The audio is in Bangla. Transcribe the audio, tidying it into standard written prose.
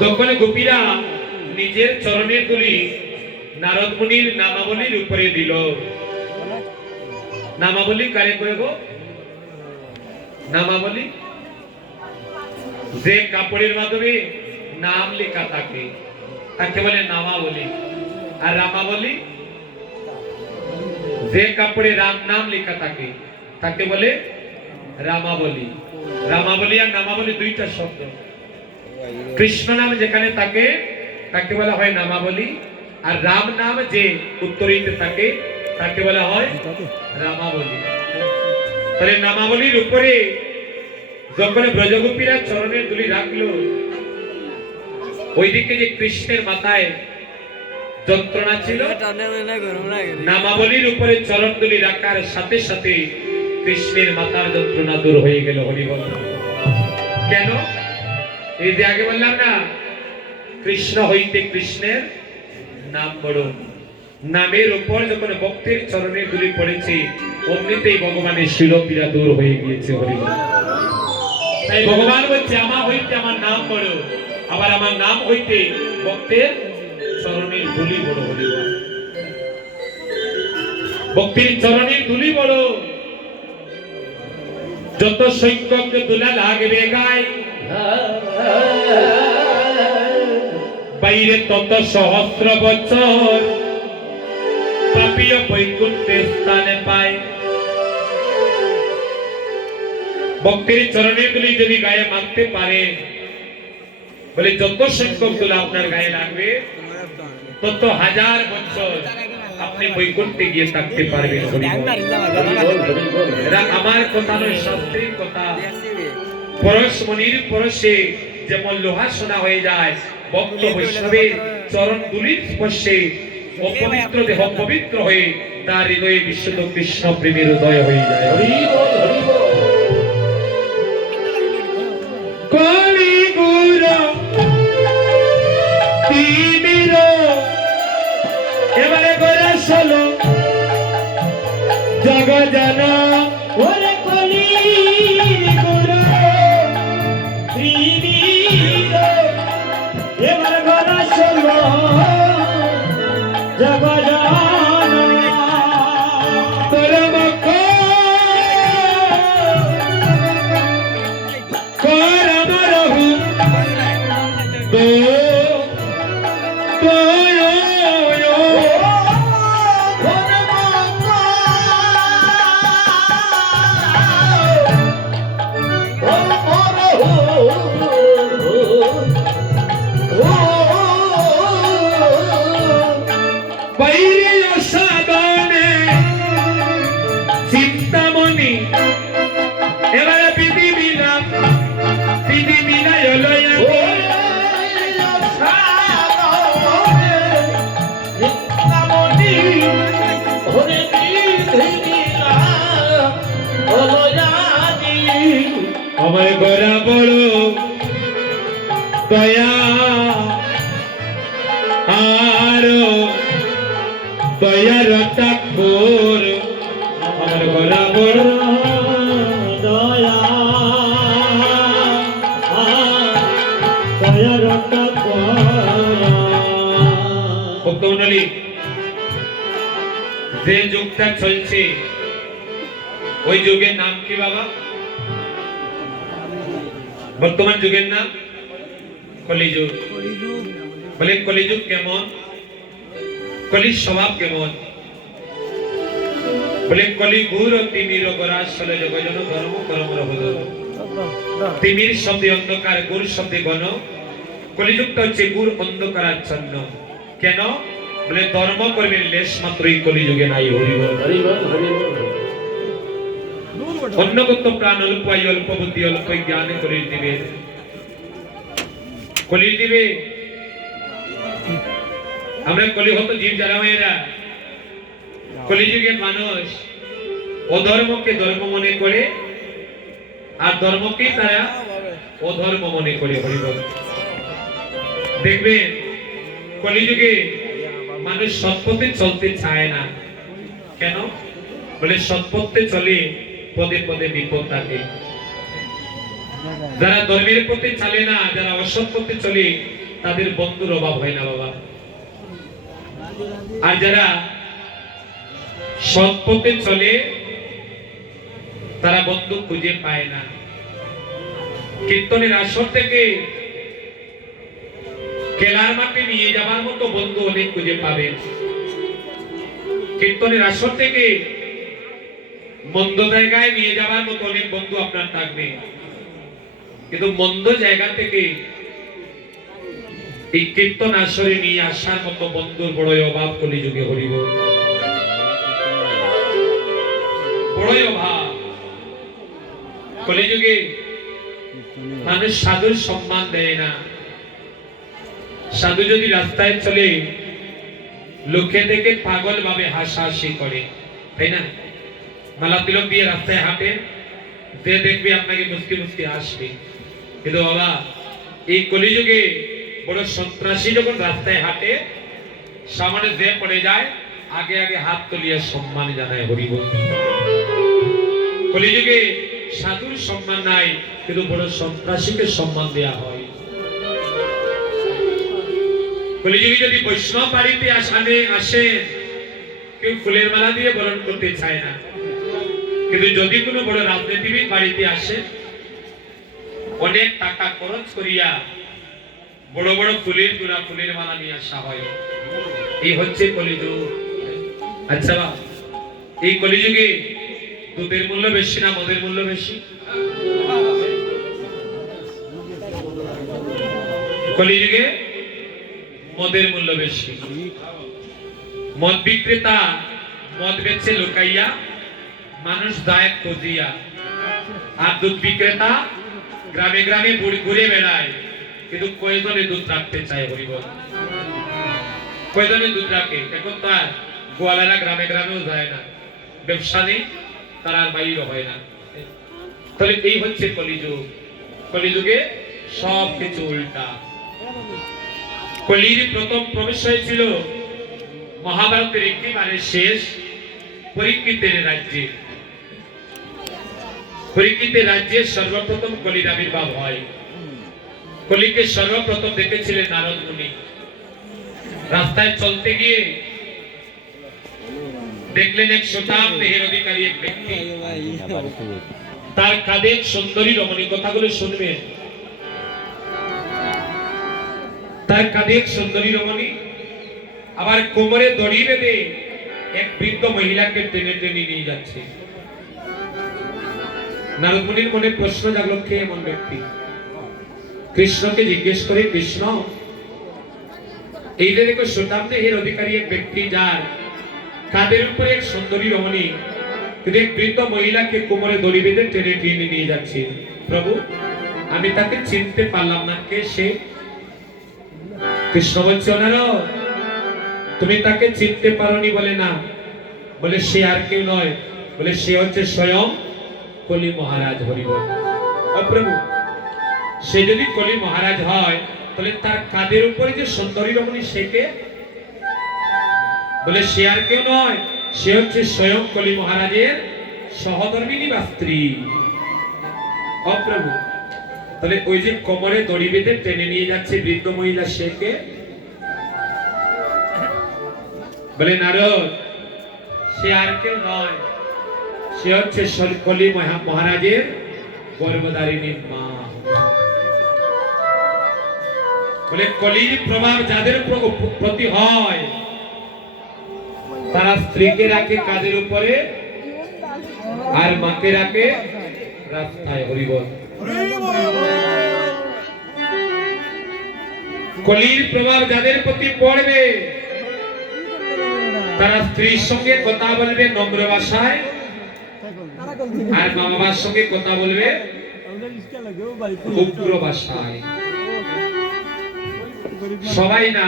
যখন গোপীরা নিজের চরণের ধুলি নারদ মুনির নামাবলীর উপরে দিল। নামাবলী কারে কইব? নামাবলী যে কাপড়ের মাধ্যমে নাম লেখা থাকে তাকে বলে নামাবলী। আর রামাবলী যে কাপড়ে রাম নাম লেখা থাকে তাকে বলে রামাবলী। রামাবলী আর নামাবলী দুইটা শব্দ। কৃষ্ণ নাম যেখানে থাকে তাকে বলা হয় নামাবলী, আর রাম নাম যে উত্তরিতে থাকে তাকে বলা হয় রামাবলী। তাহলে নামাবলীর উপরে যখন ব্রজগোপীরা চরণের ধুলি রাখলো, ওইদিকে যে কৃষ্ণের মাথায় যন্ত্রণা ছিল, নামাবলীর উপরে চরণ ধুলি রাখার সাথে সাথে কৃষ্ণের মাথার যন্ত্রণা দূর হয়ে গেল। হরিবল। কেন? এই যে আগে বললাম না, কৃষ্ণ হইতে কৃষ্ণের নাম বড়। নামের উপর যখন ভক্তের চরণের ধুলি পড়েছে, অমনিতেই ভগবানের শিরপীড়া দূর হয়ে গিয়েছে। হরিবল। তাই ভগবান বলছে আমার হইতে আমার নাম বড়, আবার আমার নাম হইতে ভক্তের চরণের ধুলি বড়। হরিবল। ভক্তির চরণের ধুলি বড়। যত সংখ্যক দুলা লাগবে গায়, বাইরে তত সহস্র বছর পাপীয় বৈকুণ্ঠে স্থানে পায়। ভক্তির চরণের ধুলি যদি গায়ে মাখতে পারে, বলে যত সংখ্যক দুলা আপনার গায়ে লাগবে তত হাজার বছর আপনি বৈকুণ্ঠে গিয়ে থাকতে পারবেন। এটা আমার কথা নয়, শাস্ত্রীর কথা। পরশমণির পরশে যেমন লোহা সোনা হয়ে যায়, ভক্ত বৈষ্ণবের চরণ ধুলির স্পর্শে অপবিত্র দেহ পবিত্র হয়ে তার হৃদয়ে বিশুদ্ধ কৃষ্ণ প্রেমের উদয় হয়ে যায়। এবারে গোরা চলো জগজন ওরে কলি গুরু ত্রিবীর, এবারে গোরা চলো জগজন পরম করম রহু চিন্তামণি এবারে বিধি বিলাপ বিধি বিনায় আমার গোরা বড় দয়া আর দয়ার ঠাকুর, আমার গোরা বড় দয়া দয়ার ভক্তমণ্ডলী, যে যুগটা চলছে ওই যুগের নাম কি বাবা? বর্তমান যুগের নাম কলিযুগ। বলে কলিযুগ কেমন? কলির স্বভাব কেমন? বলে কলি ঘুর তিমির গরাসলে জগজন ধর্ম করম রহদ। তিমির শব্দে অন্ধকার, গুর শব্দে গণ। কলিযুগটা হচ্ছে গুর অন্ধকারাচ্ছন্ন। কেন? বলে ধর্ম কর্মের লেশ মাত্রই কলিযুগে নাই। হরিবল হরিবল হরিবল। অন্নগত প্রাণ অল্প আয়ু, অল্প বুদ্ধি, অল্প জ্ঞানে কলির দিবে। কলির দিবে আমরা কলিহত জীব যারা মেয়েরা, কলিযুগের মানুষ অধর্মকে ধর্ম মনে করে আর ধর্মকে তারা অধর্ম মনে করে। হরিবল। দেখবেন কলিযুগে মানুষ সৎপথে চলতে চায় না। কেন? বলে সৎপথে চলে পদে পদে বিপদ থাকে। যারা ধর্মের পথে চলে না, যারা অসৎ পথে চলে তাদের বন্ধুর অভাব হয় না বাবা। আর যারা সৎ পথে চলে তারা বন্ধু খুঁজে পায় না। কীর্তনের আসর থেকে খেলার মাঠে নিয়ে যাবার মতো বন্ধু অনেক খুঁজে পাবেন। কীর্তনের আসর থেকে মন্দ জায়গায় নিয়ে যাবার মতো অনেক বন্ধু আপনার থাকবে, কিন্তু মন্দ জায়গা থেকে এই কীর্তন আসরে নিয়ে আসার মতো বন্ধুর বড়ই অভাব কলিযুগে। হরিবল, বড়ই অভাব কলিযুগে। মানুষ সাধুর সম্মান দেয় না। সাধু যদি রাস্তায় চলে লোকে দেখে পাগল ভাবে হাসাহাসি করে, তাই না? মালা তিলক দিয়ে রাস্তায় হাঁটেন, যে দেখবে আপনাকে মুস্কি মুস্কি হাসবে। কিন্তু বাবা এই কলিযুগে বড় সন্ত্রাসী যখন রাস্তায় হাঁটে, সামনে যে পড়ে যায় আগে আগে হাত তুলিয়ে সম্মান জানায়। হরিবল। কলিযুগে সাধুর সম্মান নাই, কিন্তু বড় সন্ত্রাসীকে সম্মান দেয়া হয়। কলিযুগে যদি বৈষ্ণব বাড়িতে আসে, কেউ ফুলের মালা দিয়ে বরণ করতে চায় না, কিন্তু যদি কোনো বড় রাজনীতিবিদ বাড়িতে আসে, অনেক টাকা খরচ করিয়া বড় বড় ফুলের তোড়া, ফুলের মালা নিয়ে আসা হয়। এই হচ্ছে কলিযুগ। আচ্ছা, এই কলিযুগে দুধের মূল্য বেশি না মদের মূল্য বেশি? কলিযুগে মদের মূল্য বেশি। মদ বিক্রেতা মদ বেচে লুকাইয়া, মানুষ দায় খুঁজিয়া। আর দুধ বিক্রেতা গ্রামে গ্রামে ঘুরে বেড়ায়, কিন্তু কয়জনে দুধ রাখতে চায়? হরিবল। কয়জনে দুধ রাখে? এখন তার গোয়ালারা গ্রামে গ্রামেও যায় না, ব্যবসা নেই, তারা আর বাইরে হয় না। তাহলে এই হচ্ছে কলিযুগ। কলিযুগে সব কিছু উল্টা। কলির প্রথম প্রবেশ হয়েছিল মহাভারতের একেবারে শেষ পরীক্ষিতের রাজ্যে। পরীক্ষিতের রাজ্যে সর্বপ্রথম কলির আবির্ভাব হয়। কলিকে সর্বপ্রথম দেখেছিলেন নারদ মুনি। রাস্তায় চলতে গিয়ে দেখলেন এক সুঠাম দেহের অধিকারী এক ব্যক্তি, তার কাঁধে সুন্দরী রমণী। কথাগুলো শুনবেন। তার কাঁধে সুন্দরী রমণী, আবার কোমরে দড়ি বেঁধে এক বৃদ্ধ মহিলাকে টেনে টেনে নিয়ে যাচ্ছে। নারদ মুনির মনে প্রশ্ন জাগলো, কে এমন ব্যক্তি? কৃষ্ণকে জিজ্ঞেস করে, কৃষ্ণ, এই যে দেখো সুঠাম দেহের অধিকারী এক ব্যক্তি, যার কাঁধের উপরে এক সুন্দরী রমণী, কিন্তু এক বৃদ্ধ মহিলাকে কোমরে দড়ি বেঁধে টেনে টেনে নিয়ে যাচ্ছে। প্রভু, আমি তাকে চিনতে পারলাম না, কে সে? কৃষ্ণ বলছে, নারদ, তুমি তাকে চিনতে পারোনি? বলে না। বলে সে আর কেউ নয়, বলে সে হচ্ছে স্বয়ং কলি মহারাজ। হরিবল। ও প্রভু, সে যদি কলি মহারাজ হয়, তাহলে তার কাঁধের উপরে যে সুন্দরী রমণী, সে কে? বলে সে আর কেউ নয়, সে হচ্ছে স্বয়ং কলি মহারাজের সহধর্মিণী বা স্ত্রী। ও প্রভু, তাহলে ওই যে কোমরে দড়ি বেঁধে টেনে নিয়ে যাচ্ছে বৃদ্ধ মহিলা, সে কে? বলে নারদ, সে আর কেউ নয়, সে হচ্ছে কলি মহারাজের গর্ভধারিণী মা। বলে কলির প্রভাব যাদের প্রতি হয়, তারা স্ত্রীকে রাখে কাঁধের উপরে আর মাকে রাখে রাস্তায়। হরিবল। কলির প্রভাব যাদের প্রতি পড়বে, তারা স্ত্রীর সঙ্গে কথা বলবে নম্র ভাষায়, আর মা বাবার সঙ্গে কথা বলবে উগ্র ভাষায়। সবাই না।